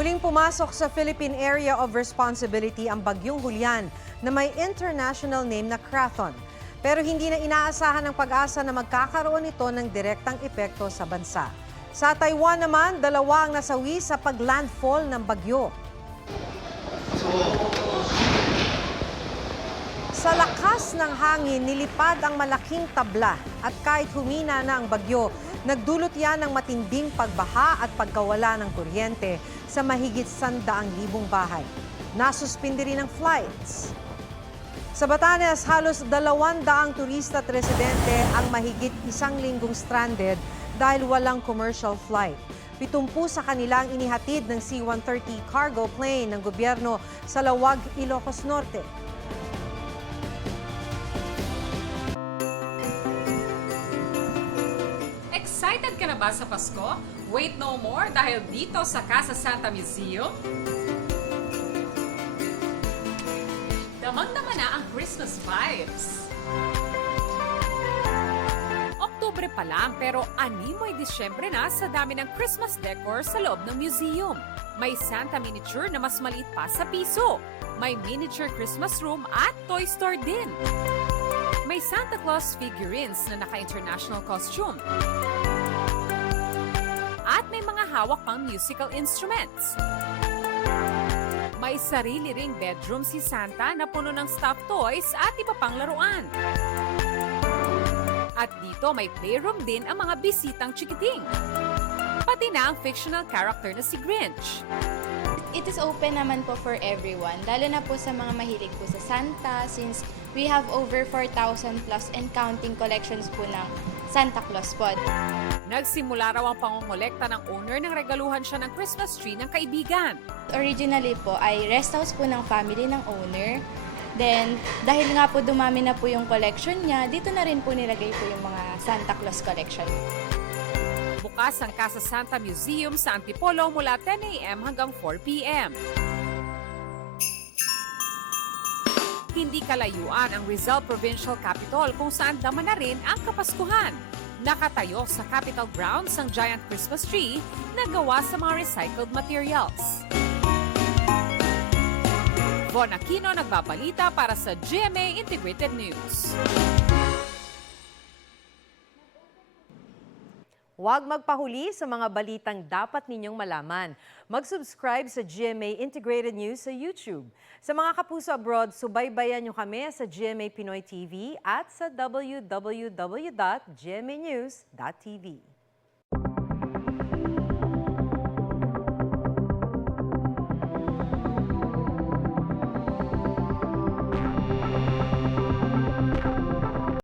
Muling pumasok sa Philippine Area of Responsibility ang bagyong Julian na may international name na Krathon. Pero hindi na inaasahan ng pag-asa na magkakaroon ito ng direktang epekto sa bansa. Sa Taiwan naman, 2 ang nasawi sa pag-landfall ng bagyo. Sa lakas ng hangin, nilipad ang malaking tabla at kahit humina na ang bagyo, nagdulot yan ng matinding pagbaha at pagkawala ng kuryente sa mahigit 100,000 bahay. Nasuspindi rin ang flights. Sa Batanes, halos 200 turista at residente ang mahigit 1 linggong stranded dahil walang commercial flight. 70 sa kanilang inihatid ng C-130 cargo plane ng gobyerno sa Lawag, Ilocos Norte. Excited ka na ba sa Pasko? Wait no more dahil dito sa Casa Santa Museum, damang-dama na ang Christmas vibes. Oktubre pa lang pero animoy Disyembre na sa dami ng Christmas decor sa loob ng museum. May Santa miniature na mas maliit pa sa piso. May miniature Christmas room at toy store din. May Santa Claus figurines na naka-international costume. At may mga hawak pang musical instruments. May sarili ring bedroom si Santa na puno ng stuffed toys at iba pang laruan. At dito may playroom din ang mga bisitang chikiting. Pati na ang fictional character na si Grinch. It is open naman po for everyone, lalo na po sa mga mahilig po sa Santa since we have over 4,000 plus and counting collections po ng Santa Claus po. Nagsimula raw ang pangongolekta ng owner nang regaluhan siya ng Christmas tree ng kaibigan. Originally po ay rest house po ng family ng owner. Then, dahil nga po dumami na po yung collection niya, dito na rin po nilagay po yung mga Santa Claus collection. Bukas ang Casa Santa Museum sa Antipolo mula 10 a.m. hanggang 4 p.m. Hindi kalayuan ang Rizal Provincial Capitol kung saan dama na rin ang Kapaskuhan. Nakatayo sa Capitol Grounds ang giant Christmas tree na gawa sa mga recycled materials. Von Aquino nagbabalita para sa GMA Integrated News. Huwag magpahuli sa mga balitang dapat ninyong malaman. Mag-subscribe sa GMA Integrated News sa YouTube. Sa mga kapuso abroad, subaybayan nyo kami sa GMA Pinoy TV at sa www.gmanews.tv.